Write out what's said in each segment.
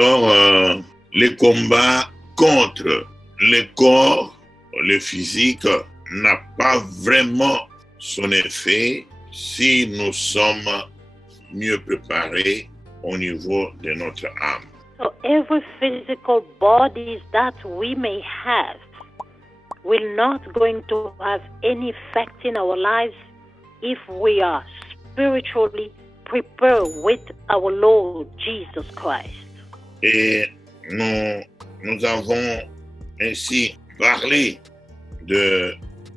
Alors, les combats contre le corps, le physique, n'a pas vraiment son effet si nous sommes mieux préparés au niveau de notre âme. So every physical bodies that we may have will not going to have any effect in our lives if we are spiritually prepared with our Lord Jesus Christ. Et nous avons ainsi parlé de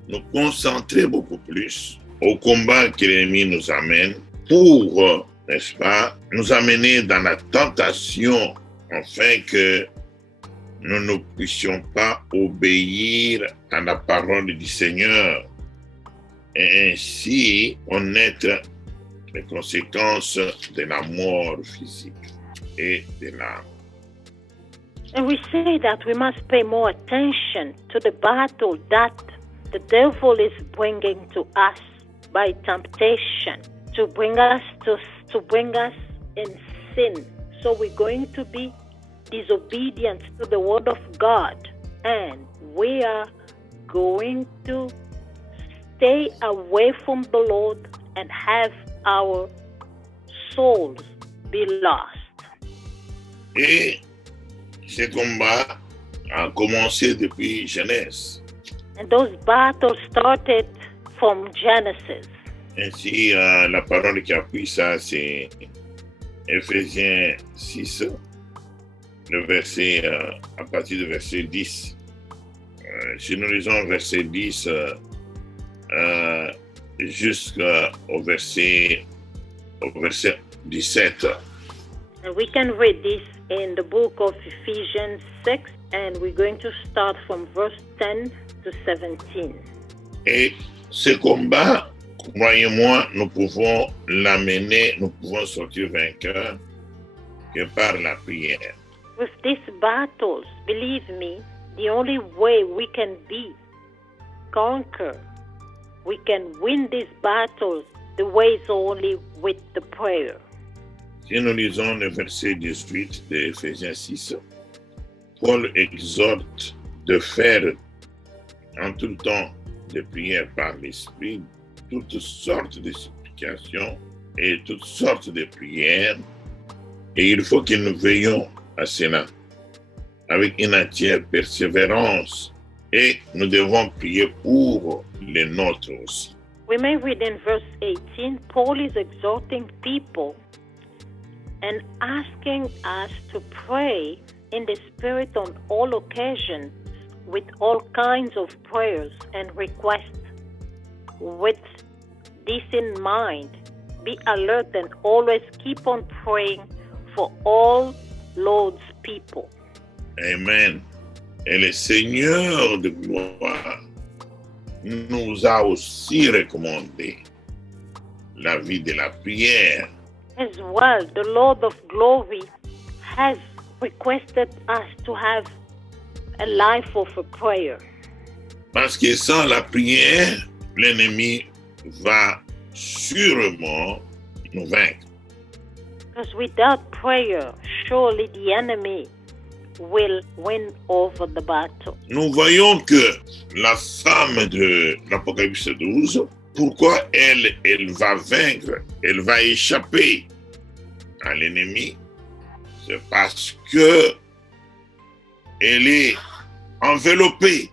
nous concentrer beaucoup plus au combat que l'ennemi nous amène pour, n'est-ce pas, nous amener dans la tentation afin que nous ne puissions pas obéir à la parole du Seigneur et ainsi connaître les conséquences de la mort physique et de l'âme. And we say that we must pay more attention to the battle that the devil is bringing to us by temptation, to bring us in sin. So we're going to be disobedient to the word of God, and we are going to stay away from the Lord and have our souls be lost. Et ce combat a commencé depuis Genèse. And those battles started from Genesis. Ainsi, la parole qui appuie ça, c'est Éphésiens 6, le verset, à partir du verset 10. Si nous lisons verset 10 jusqu'au verset 17. And we can read this in the book of Ephesians 6, and we're going to start from verse 10 to 17. Et ce combat, croyez-moi, nous pouvons l'amener, nous pouvons sortir vainqueurs que par la prière. With these battles, believe me, the only way we can conquer, we can win these battles, the way is only with the prayer. Si nous lisons le verset 18 de Éphésiens 6, Paul exhorte de faire en tout temps de prières par l'Esprit, toutes sortes de supplications et toutes sortes de prières. Et il faut que nous veillions à cela avec une entière persévérance et nous devons prier pour les nôtres aussi. We may read in verse 18, Paul is exhorting people and asking us to pray in the Spirit on all occasions with all kinds of prayers and requests. With this in mind, be alert and always keep on praying for all Lord's people. Amen. Et le Seigneur de gloire nous a aussi recommandé la vie de la prière. As well, the Lord of glory has requested us to have a life of a prayer. Parce que sans la prière, l'ennemi va sûrement nous vaincre. Because without prayer, surely the enemy will win over the battle. Nous voyons que la femme de l'Apocalypse 12, pourquoi elle va vaincre, elle va échapper à l'ennemi, c'est parce que elle est enveloppée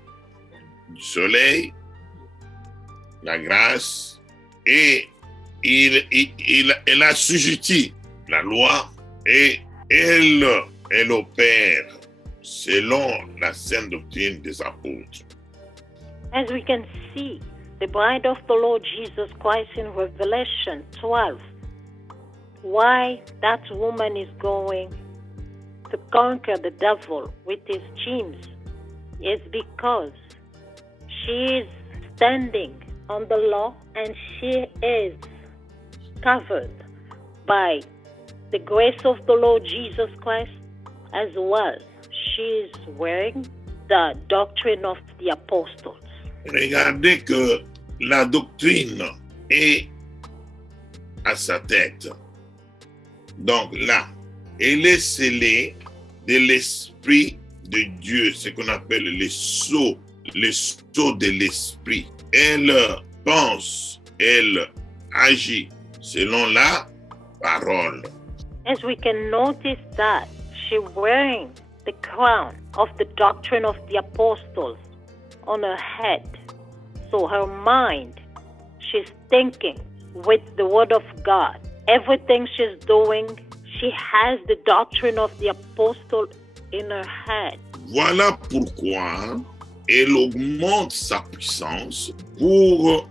du soleil, la grâce, et elle assujettit la loi et elle opère selon la sainte doctrine des apôtres. As we can see, the bride of the Lord Jesus Christ in Revelation 12, why that woman is going to conquer the devil with his schemes is because she is standing on the law and she is covered by the grace of the Lord Jesus Christ, as well. She is wearing the doctrine of the apostles. Regardez que la doctrine est à sa tête. Donc là, elle est scellée de l'Esprit de Dieu, ce qu'on appelle les sceaux de l'Esprit. Elle pense, elle agit selon la parole. As we can notice that she's wearing the crown of the doctrine of the apostles on her head. So her mind, she's thinking with the word of God. Everything she's doing, she has the doctrine of the apostle in her head. Voilà pourquoi elle augmente sa puissance pour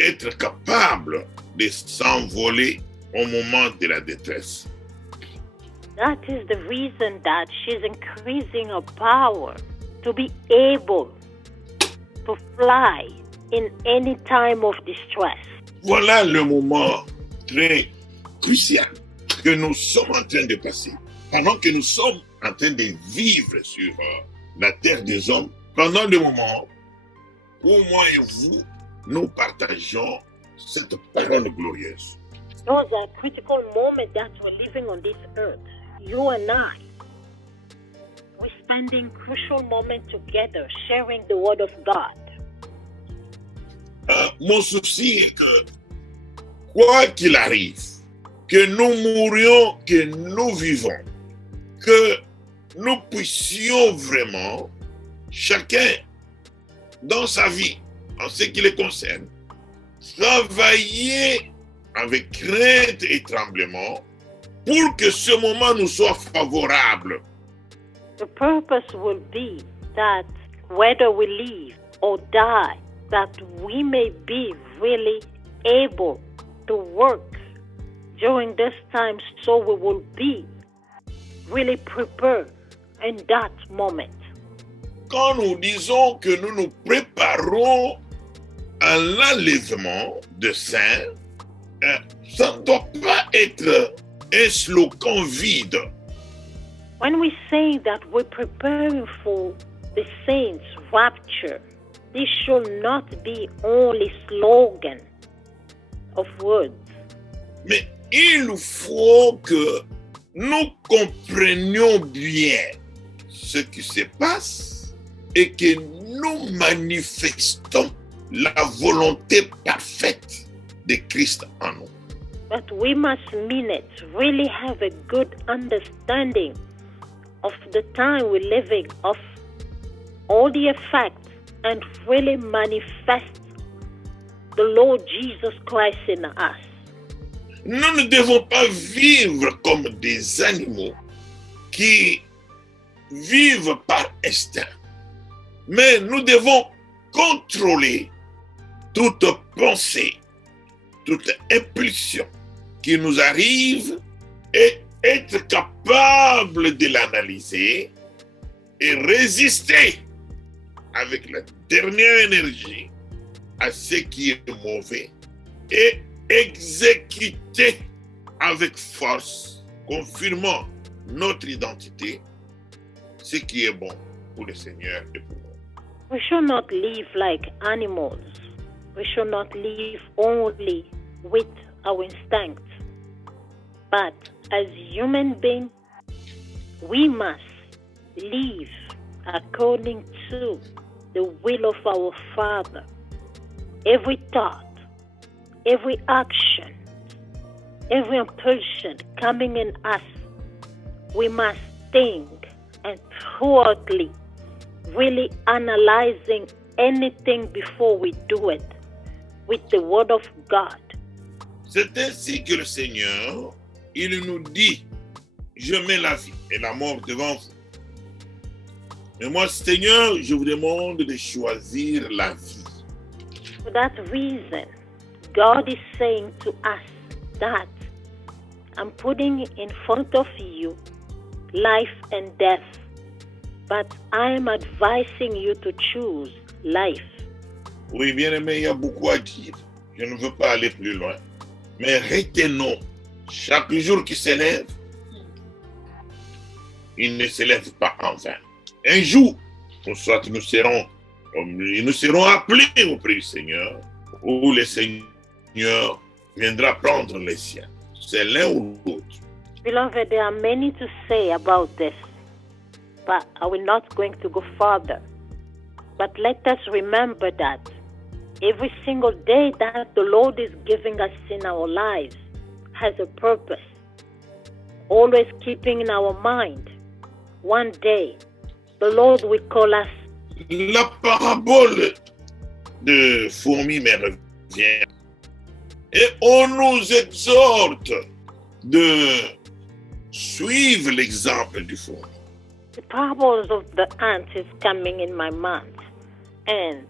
être capable de s'envoler au moment de la détresse. That is the reason that she's increasing her power to be able to fly in any time of distress. Voilà le moment très crucial que nous sommes en train de passer. Pendant que nous sommes en train de vivre sur la terre des hommes, pendant le moment où moi et vous, nous partageons cette parole glorieuse. Those are critical moments that we're living on this earth. You and I, we're spending crucial moments together, sharing the word of God. Mon souci est que, quoi qu'il arrive, que nous mourions, que nous vivons, que nous puissions vraiment, chacun dans sa vie, en ce qui les concerne, travailler avec crainte et tremblement pour que ce moment nous soit favorable. The purpose will be that whether we live or die, that we may be really able to work during this time, so we will be really prepared in that moment. Quand nous disons que nous nous préparons à l'enlèvement de saints, ça ne doit pas être un slogan vide. When we say that we're preparing for the saints' rapture, this should not be only slogan of words. Mais il faut que nous comprenions bien ce qui se passe et que nous manifestons la volonté parfaite de Christ en nous. But we must mean it, really have a good understanding of the time we're living, of all the effects, and really manifest the Lord Jesus Christ in us. Nous ne devons pas vivre comme des animaux qui vivent par instinct, mais nous devons contrôler toute pensée, toute impulsion qui nous arrive et être capable de l'analyser et résister avec la dernière énergie à ce qui est mauvais et exécuter avec force, confirmant notre identité, ce qui est bon pour le Seigneur et pour nous. We should not live like animals. We should not live only with our instincts. But as human beings, we must live according to the will of our Father. Every thought, every action, every impulsion coming in us, we must think and thoroughly, really analyzing anything before we do it with the Word of God. C'est ainsi que le Seigneur, il nous dit, je mets la vie et la mort devant vous. Mais moi, Seigneur, je vous demande de choisir la vie. For that reason, God is saying to us that I'm putting in front of you life and death, but I am advising you to choose life. Oui, bien-aimé, il y a beaucoup à dire. Je ne veux pas aller plus loin. Mais retenons, chaque jour qui s'élève, il ne s'élève pas en vain. Un jour, soit nous serons appelés auprès du Seigneur, où le Seigneur viendra prendre les siens. C'est l'un ou l'autre. Beloved, there are many to say about this. but I will not going to go further. But let us remember that every single day that the Lord is giving us in our lives has a purpose. Always keeping in our mind, one day, the Lord will call us. La parabole de fourmis me revient. Et on nous exhorte de suivre l'exemple du fourmi. The parables of the ant is coming in my mind. And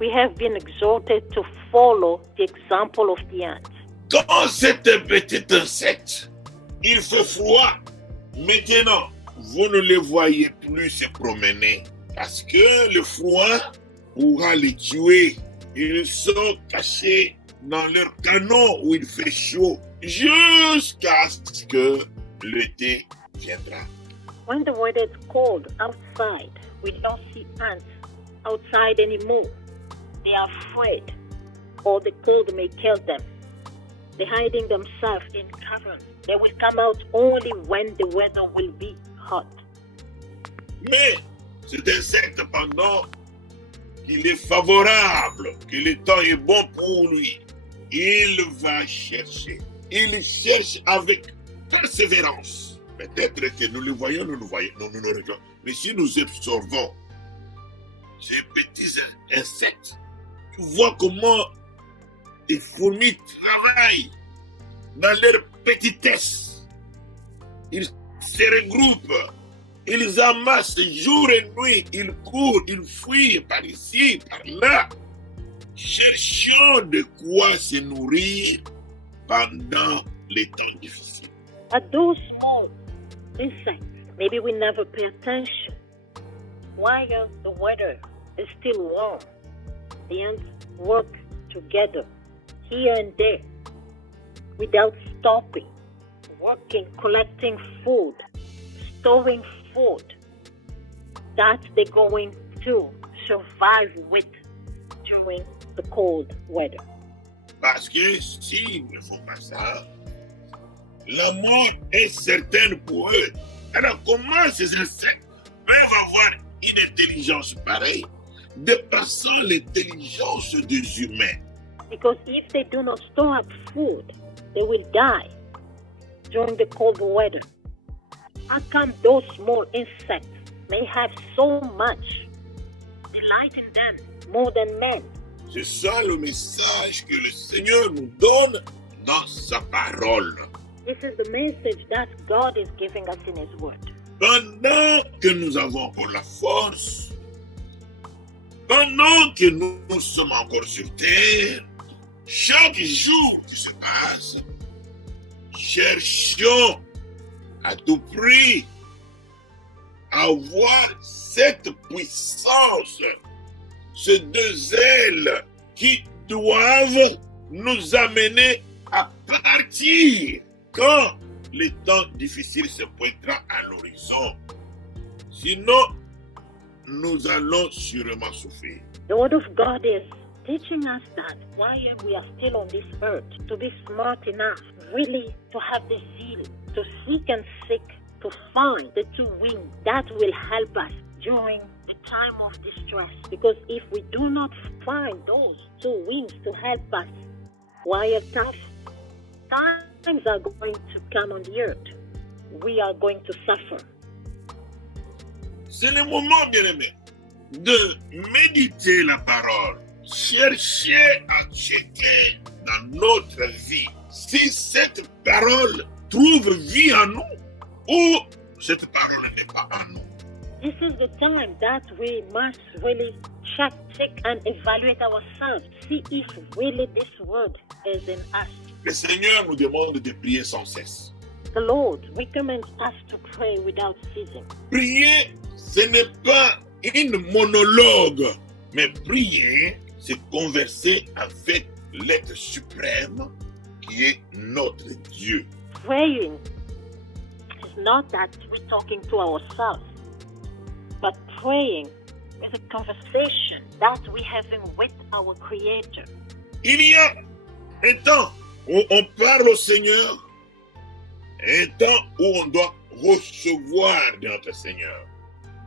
we have been exhorted to follow the example of the ant. Quand cette petite insecte, il fait froid. Maintenant, vous ne les voyez plus se promener parce que le froid pourra les tuer. Ils sont cachés dans leur canon où il fait chaud jusqu'à ce que l'été viendra. When the weather is cold outside, we don't see ants outside anymore. They are afraid, or the cold may kill them. They're hiding themselves in caverns. They will come out only when the weather will be hot. Mais cet insecte, pendant qu'il est favorable, que le temps est bon pour lui, il va chercher. Il cherche avec persévérance. Peut-être que nous le voyons, nous le regardons. Mais si nous observons ces petits insectes, tu vois comment les fourmis travaillent dans leur petitesse. Ils se regroupent, ils amassent jour et nuit, ils courent, ils fuient par ici, par là, cherchant de quoi se nourrir pendant les temps difficiles. At those small insects, maybe we never pay attention. While the weather is still warm, the ants work together here and there without stopping, working, collecting food, storing food that they're going to survive with during the cold weather. Parce que s'ils ne font pas ça, la mort est certaine pour eux. Alors comment ces insectes peuvent avoir une intelligence pareille, dépassant l'intelligence des humains? Because if they do not store up food, they will die during the cold weather. How come those small insects may have so much delight in them more than men? C'est ça le message que le Seigneur nous donne dans sa parole. This is the message that God is giving us in His Word. Pendant que nous avons encore la force, pendant que nous sommes encore sur terre, chaque jour qui se passe, cherchons à tout prix à avoir cette puissance, ces deux ailes qui doivent nous amener à partir quand le temps difficile se pointera à l'horizon. Sinon, nous allons sûrement souffrir. The Word of God is teaching us that while we are still on this earth, to be smart enough, really to have the zeal, to seek and seek, to find the two wings that will help us during the time of distress. Because if we do not find those two wings to help us while tough times are going to come on the earth, we are going to suffer. C'est le moment, bien-aimé, de méditer la parole. Chercher à checker dans notre vie si cette parole trouve vie en nous ou cette parole n'est pas en nous. This is the time that we must really check and evaluate ourselves. See if really this word is in us. Le Seigneur nous demande de prier sans cesse. The Lord recommends us to pray without ceasing. Prier, ce n'est pas une monologue, mais prier, c'est converser avec l'être suprême qui est notre Dieu. Praying is not that we're talking to ourselves, but praying is a conversation that we're having with our Creator. Il y a un temps où on parle au Seigneur, un temps où on doit recevoir de notre Seigneur.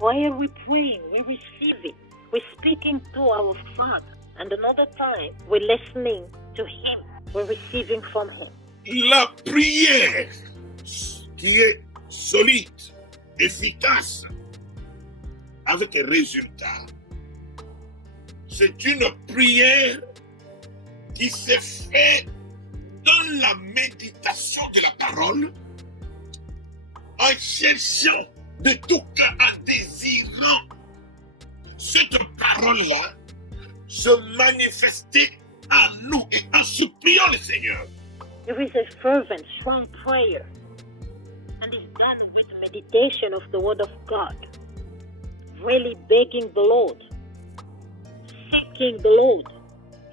While we're praying, we receive it. We're speaking to our Father. And another time, we're listening to Him. We're receiving from Him. La prière qui est solide, efficace, avec résultat, c'est une prière qui se fait dans la méditation de la parole, en cherchant de tout cœur, en désirant cette parole-là se manifester en nous et en suppliant le Seigneur. There is a fervent, strong prayer, and it's done with meditation of the Word of God, really begging the Lord, seeking the Lord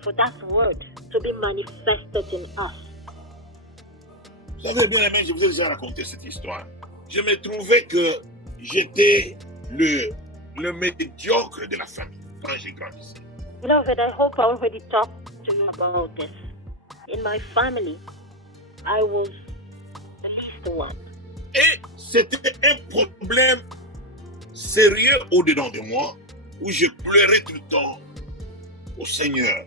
for that Word to be manifested in us. Vous savez bien aimé, je vous ai déjà raconté cette histoire. Je me trouvais que j'étais le médiocre de la famille quand j'ai grandi. Beloved, I hope I already talked to you about this. In my family, I was the least one. Et c'était un problème sérieux au-dedans de moi où je pleurais tout le temps au Seigneur.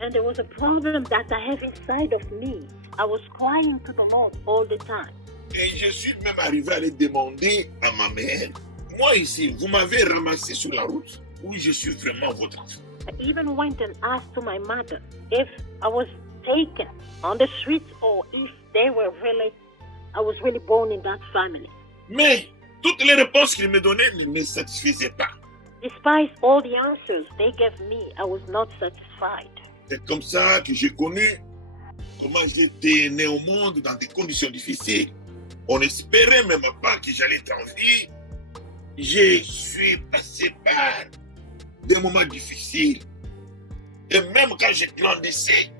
And there was a problem that I have inside of me. I was crying to the Lord all the time. Et je suis même arrivé à aller demander à ma mère, moi ici, vous m'avez ramassé sur la route, oui, je suis vraiment votre enfant. I even went and asked to my mother if I was taken on the streets or if I was really born in that family. Mais toutes les réponses qu'il me donnait ne me satisfaisaient pas. Despite all the answers they gave me, I was not satisfied. C'est comme ça que j'ai connu comment j'étais né au monde dans des conditions difficiles. On n'espérait même pas que j'allais être en vie. Je suis passé par des moments difficiles. Et même quand je grandissais,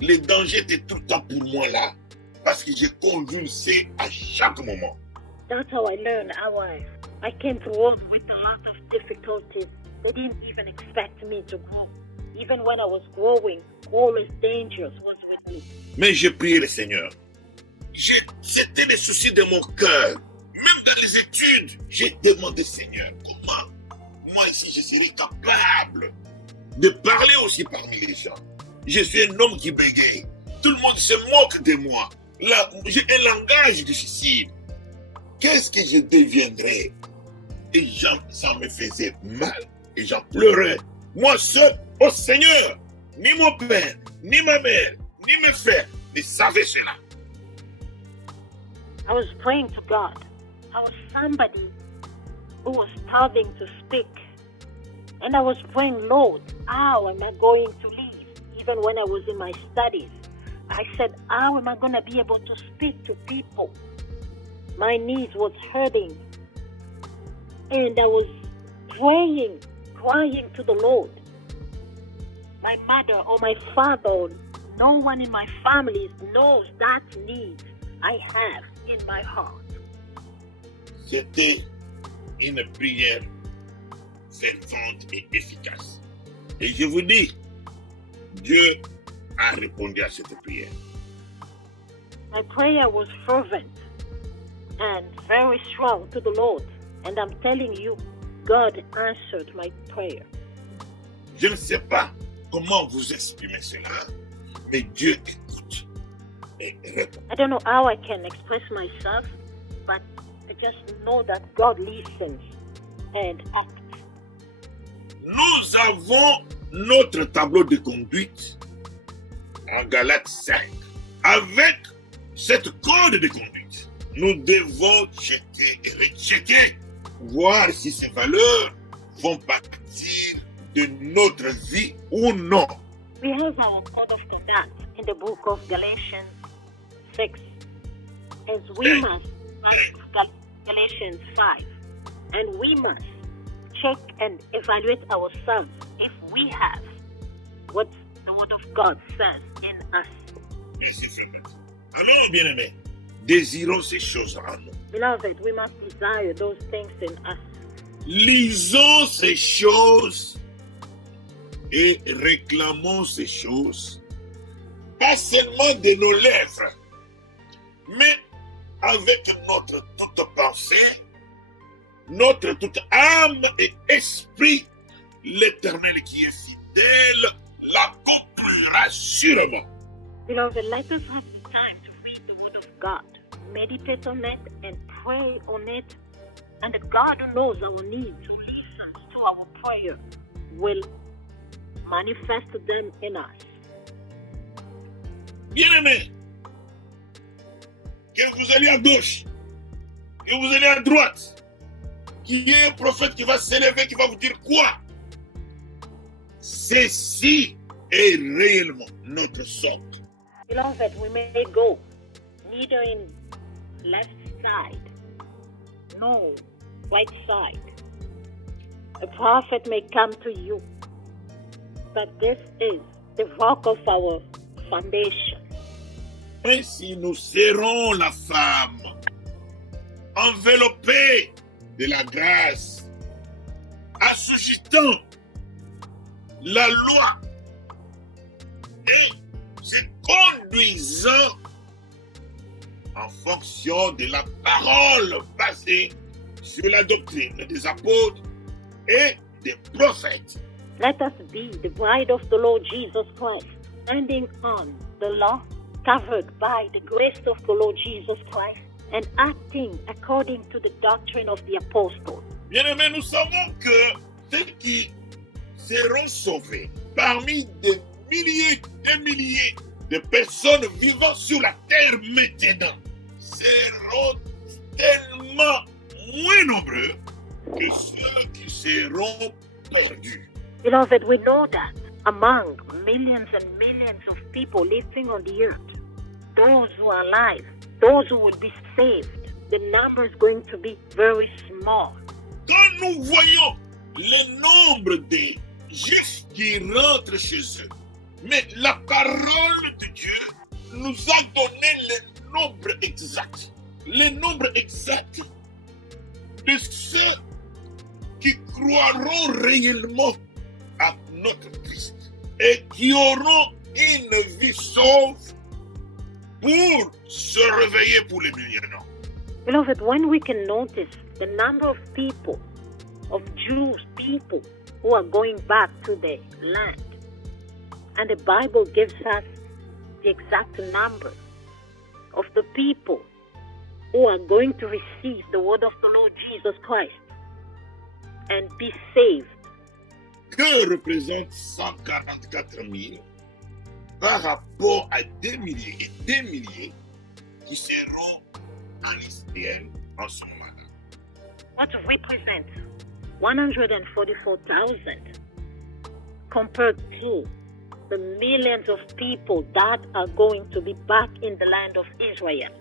les dangers étaient tout le temps pour moi là. Parce que j'ai convulsé à chaque moment. That's how I learned how I came to work with a lot of difficulties. They didn't even expect me to grow. Even when I was growing, all these dangers was with me. Mais j'ai prié le Seigneur. C'était les soucis de mon cœur. Même dans les études, j'ai demandé Seigneur, comment moi ici je serai capable de parler aussi parmi les gens. Je suis un homme qui bégaye. Tout le monde se moque de moi. Là, j'ai un langage difficile. Qu'est-ce que je deviendrai? Et ça me faisait mal. Et j'en pleurais. Moi seul, oh Seigneur, ni mon père, ni ma mère, ni mes frères ne savaient cela. I was praying to God. I was somebody who was starving to speak. And I was praying, Lord, how am I going to live? Even when I was in my studies, I said, how am I going to be able to speak to people? My knees was hurting. And I was praying, crying to the Lord. My mother or my father, no one in my family knows that need I have in my heart. C'était une prière fervente et efficace. Et je vous dis, Dieu a répondu à cette prière. My prayer was fervent and very strong to the Lord. And I'm telling you, God answered my prayer. Je ne sais pas comment vous exprimer cela, mais Dieu écoute et répond. I don't know how I can express myself, but I just know that God listens and acts. Nous avons notre tableau de conduite en Galates 5. Avec cette code de conduite, nous devons checker et rechecker, voir si ces valeurs font partie de notre vie ou non. We have our code of conduct in the book of Galatians 6, as we must write Galatians 5, and we must check and evaluate ourselves if we have what the Word of God says in us. Alors, bien-aimés, désirons ces choses en nous. Beloved, we must desire those things in us. Lisons ces choses et réclamons ces choses, pas seulement de nos lèvres, mais avec notre toute pensée, notre toute âme et esprit, l'Éternel qui est fidèle l'accomplira sûrement. Beloved, let us have the time to read the Word of God, meditate on it, and pray on it. And the God who knows our needs, who listens to our prayer, will manifest them in us. Bien-aimés, que vous allez à gauche, que vous allez à droite, qu'il y ait un prophète qui va s'élever, qui va vous dire quoi? Ceci est réellement notre sort. Beloved, we may go neither in left side, no right side. A prophet may come to you, but this is the rock of our foundation. Ainsi, nous serrons la femme, enveloppée de la grâce, assujettant la loi et se conduisant en fonction de la parole basée sur la doctrine des apôtres et des prophètes. Let us be the bride of the Lord Jesus Christ, standing on the law, covered by the grace of the Lord Jesus Christ, and acting according to the doctrine of the apostles. Bien-aimés, nous savons que ceux qui seront sauvés parmi des milliers de personnes vivant sur la terre maintenant seront tellement moins nombreux que ceux qui seront perdus. Beloved, we know that among millions and millions of people living on the earth, those who are alive, those who will be saved, the number is going to be very small. Quand nous voyons le nombre de juifs qui rentrent chez eux, mais la parole de Dieu nous a donné le nombre exact de ceux qui croiront réellement à notre Christ et qui auront une vie sauve pour se réveiller pour les millénaires. Beloved, when we can notice the number of people, of Jews, people who are going back to the land, and the Bible gives us the exact number of the people who are going to receive the word of the Lord Jesus Christ and be saved. Que représente 144 000 par rapport à des milliers et des milliers qui seront en Israël en ce moment? What represents 144,000 compared to the millions of people that are going to be back in the land of Israel?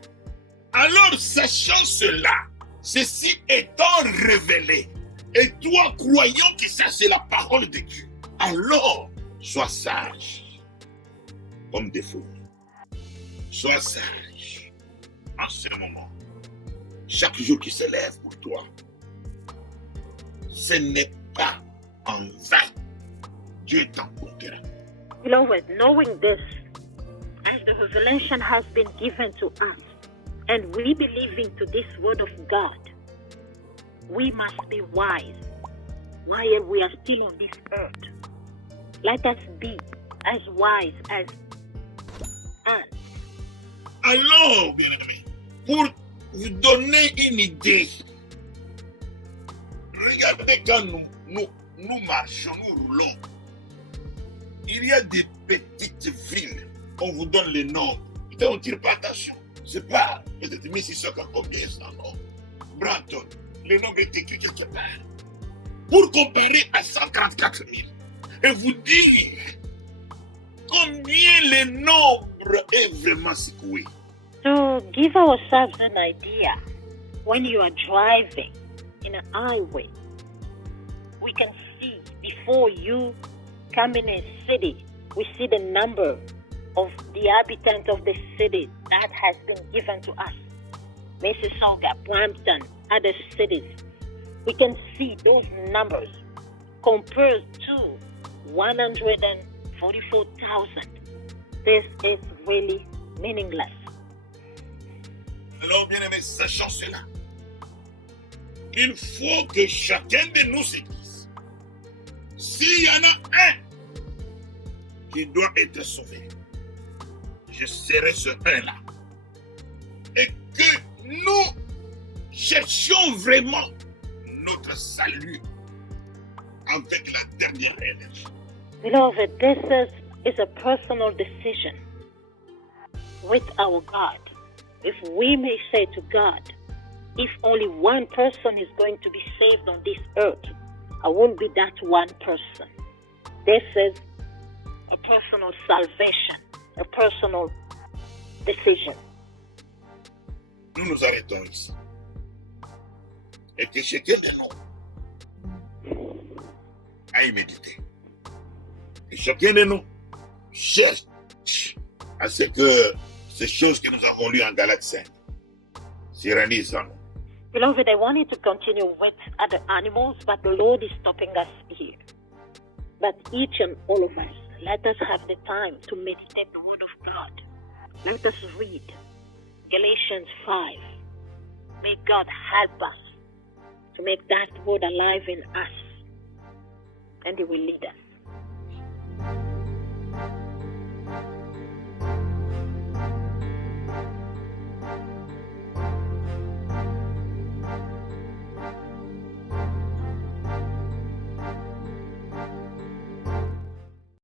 Alors, sachant cela, ceci étant révélé, et toi croyant que ça c'est la parole de Dieu, alors sois sage comme des fous. Sois sage en ce moment. Chaque jour qui se lève pour toi, ce n'est pas en vain. Dieu t'en conquérera. Beloved, knowing this, as the revelation has been given to us, and we believing to this word of God, we must be wise while we are still on this earth. Let us be as wise as ants. Alors, bien aimé, pour vous donner une idée, regardez quand nous marchons, nous roulons, il y a des petites villes, on vous donne les noms, on ne tire pas attention. C'est pas peut-être 1600 combien ça, non? Branton, le nom est écrit quelque part. Pour comparer à 144 000 et vous dire combien le nombre est vraiment secoué. To give ourselves an idea, when you are driving in a highway, we can see before you come in a city, we see the number of the inhabitants of the city that has been given to us. Mississauga, Brampton, other cities. We can see those numbers compared to 144,000. This is really meaningless. Alors, bien aimé, sachant cela, il faut que chacun de nous se dise, s'il y en a un qui doit être sauvé, je serai ce un-là. Et que nous cherchions vraiment notre salut avec la dernière énergie. Beloved, this is a personal decision with our God. If we may say to God, if only one person is going to be saved on this earth, I won't be that one person. This is a personal salvation, a personal decision. Nous nous arrêtons ici. Et que chacun de nous à y méditer. Et chacun de nous cherche à ce que ces choses que nous avons lues en Galates 5 se réalisent en nous. Beloved, I wanted to continue with other animals, but the Lord is stopping us here. But each and all of us, let us have the time to meditate the Word of God. Let us read Galatians 5. May God help us to make that Word alive in us, and He will lead us.